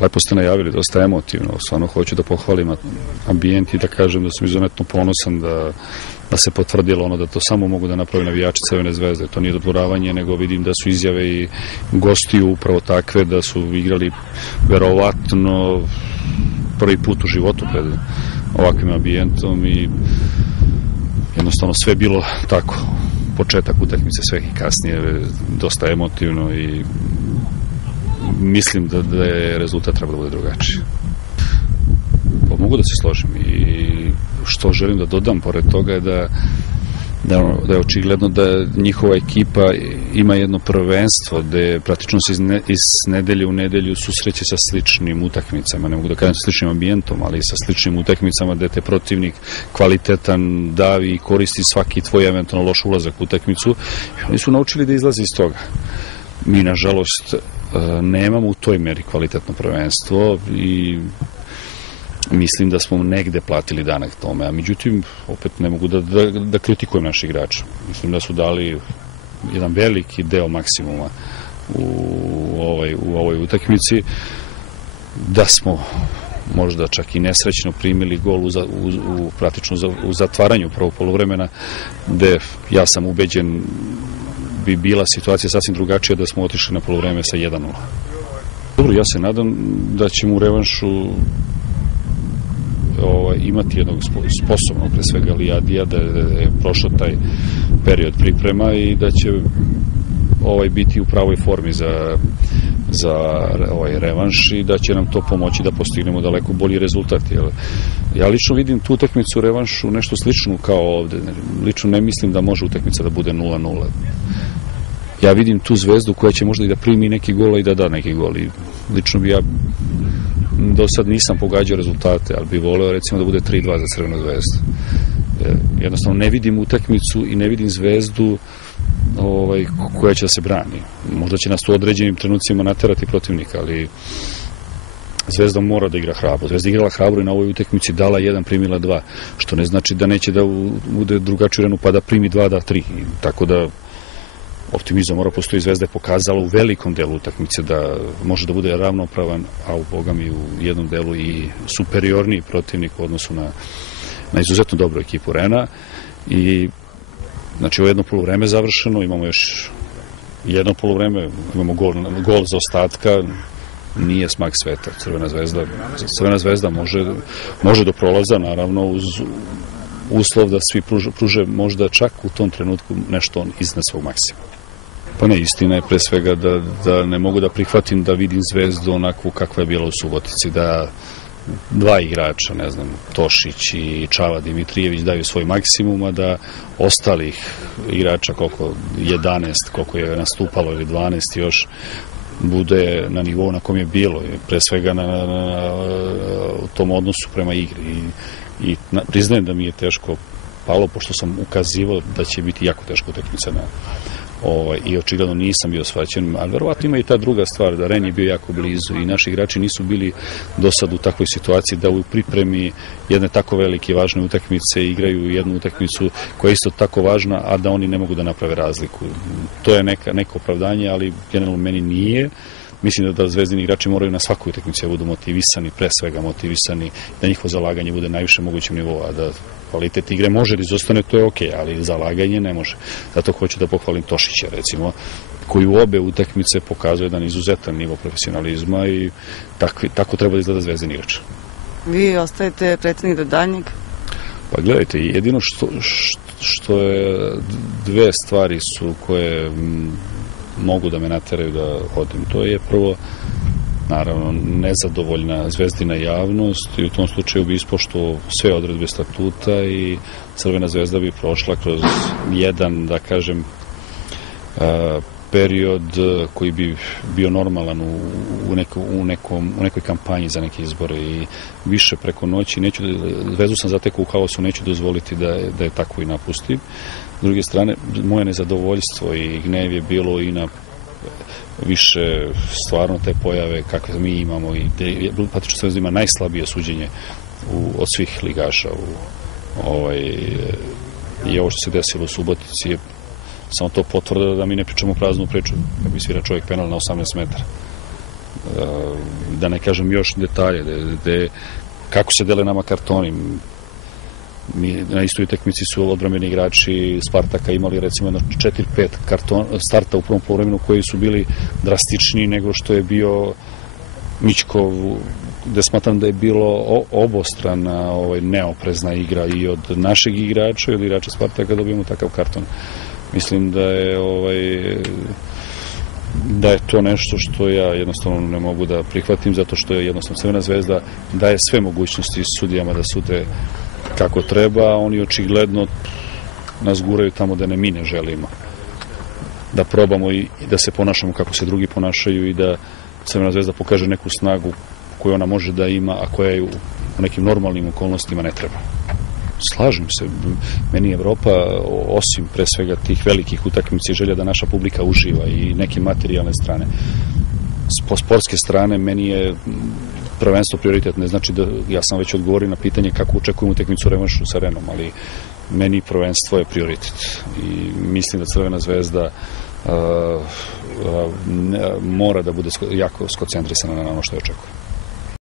Lepo ste najavili, dosta emotivno. Stvarno hoću da pohvalim ambijent i da kažem da sam izuzetno ponosan da se potvrdilo ono da to samo mogu da napravi navijači Crvene zvezde. To nije dodvoravanje, nego vidim da su izjave i gostiju upravo takve, da su igrali verovatno prvi put u životu pred ovakvim ambijentom i jednostavno sve bilo tako. Početak utakmice, sve i kasnije dosta emotivno i mislim da je rezultat treba da bude drugačiji. Pa mogu da se složim i što želim da dodam pored toga je da je očigledno da njihova ekipa ima jedno prvenstvo gde praktično se iz nedelje u nedelju susreće sa sličnim utakmicama, ne mogu da kažem sa sličnim ambijentom, ali sa sličnim utakmicama gde te protivnik kvalitetan davi i koristi svaki tvoj eventualno loš ulazak u utakmicu. Oni su naučili da izlaze iz toga. Mi, nažalost, nemamo u toj meri kvalitetno prvenstvo i mislim da smo negde platili danak tome, a međutim, opet ne mogu da kritikujem naši igrače. Mislim da su dali jedan veliki deo maksimuma u ovoj utakmici, da smo možda čak i nesrećno primili gol praktično u zatvaranju prvog poluvremena, gde ja sam ubeđen bi bila situacija sasvim drugačija da smo otišli na poluvreme sa 1:0. Dobro, ja se nadam da ćemo u revanšu imati jednog sposobnog, pre svega Lijadija, da je prošao taj period priprema i da će biti u pravoj formi za revanš i da će nam to pomoći da postignemo daleko bolji rezultat. Ja lično vidim tu utakmicu u revanšu nešto slično kao ovde. Lično ne mislim da može utakmica da bude 0:0. Ja vidim tu Zvezdu koja će možda i da primi neki gol i da da neki gol. I lično bi ja do sad nisam pogađao rezultate, ali bi voleo recimo da bude 3:2 za Crvenu zvezdu. Jednostavno ne vidim utakmicu i ne vidim Zvezdu koja će da se brani. Možda će nas u određenim trenucima naterati protivnika, ali Zvezda mora da igra hrabro. Zvezda igrala hrabro i na ovoj utakmici dala 1, primila 2, što ne znači da neće da bude drugačiju renu pa da primi 2, da 3. Tako da optimizam mora postoji. Zvezda je pokazala u velikom delu utakmice da može da bude ravnopravan, a u bogami u jednom delu i superiorniji protivnik u odnosu na izuzetno dobru ekipu Rena. I znači ovo jedno poluvreme završeno, imamo još jedno poluvreme, imamo gol za ostatka, nije smak sveta. Crvena zvezda može do prolaza, naravno uz uslov da svi pruže možda čak u tom trenutku nešto iznad svog maksimuma. Pa ne, istina je pre svega da ne mogu da prihvatim da vidim Zvezdu onakvu kakva je bila u Subotici, da dva igrača, ne znam, Tošić i Čava Dimitrijević daju svoj maksimum, a da ostalih igrača, koliko 11, koliko je nastupalo ili 12 još, bude na nivou na kom je bilo, pre svega u tom odnosu prema igri. I priznajem da mi je teško palo, pošto sam ukazivao da će biti jako teško utakmica i očigledno nisam bio shvaćen, ali verovatno ima i ta druga stvar, da Ren je bio jako blizu i naši igrači nisu bili do sad u takvoj situaciji da u pripremi jedne tako velike i važne utakmice igraju jednu utakmicu koja je isto tako važna, a da oni ne mogu da naprave razliku. To je neko opravdanje, ali generalno meni nije. Mislim da zvezdini igrači moraju na svakoj utakmici da budu motivisani, pre svega motivisani, da njihovo zalaganje bude najviše mogućem nivou, a da kvalitet igre može da izostane, to je okej, ali zalaganje ne može. Zato hoću da pohvalim Tošića, recimo, koji u obe utakmice pokazuje jedan izuzetan nivo profesionalizma i tako treba da izgleda zvezdini igrač. Vi ostajete predsednik do daljnjeg? Pa gledajte, jedino što je dve stvari su koje mogu da me nateraju da odim. To je prvo, naravno, nezadovoljna zvezdina javnost i u tom slučaju bi ispoštovao sve odredbe statuta i Crvena zvezda bi prošla kroz jedan, da kažem, period koji bi bio normalan u nekoj kampanji za neke izbore i više preko noći. Zvezdu sam zatekao u haosu, neću dozvoliti da je tako i napustim. S druge strane, moje nezadovoljstvo i gnev je bilo i na više stvarno te pojave kakve mi imamo i praktično Zvezda ima najslabije suđenje od svih ligaša i ovo što se desilo u Subotici je samo to potvrda da mi ne pričamo praznu priču, kako bi svira čovjek penal na 18 metara. Da ne kažem još detalje, kako se dele nama kartoni. Na istoj utakmici su odbrambeni igrači Spartaka imali recimo 4-5 starta u prvom poluvremenu koji su bili drastičniji nego što je bio Mićkov, gde smatram da je bilo obostrana neoprezna igra i od našeg igrača i od igrača Spartaka dobijemo takav karton. Mislim da je to nešto što ja jednostavno ne mogu da prihvatim, zato što je jednostavno Crvena zvezda daje sve mogućnosti sudijama da sude kako treba, a oni očigledno nas guraju tamo da mi ne želimo. Da probamo i da se ponašamo kako se drugi ponašaju i da Crvena zvezda pokaže neku snagu koju ona može da ima, a koja je u nekim normalnim okolnostima ne treba. Slažem se, meni Evropa, osim pre svega tih velikih utakmica i želja da naša publika uživa i neke materijalne strane, po sportske strane meni je prvenstvo prioritet. Ne znači da ja sam već odgovorio na pitanje kako očekujem utakmicu revanšu sa Renom, ali meni prvenstvo je prioritet i mislim da Crvena zvezda mora da bude jako skoncentrisana na ono što je očekuje.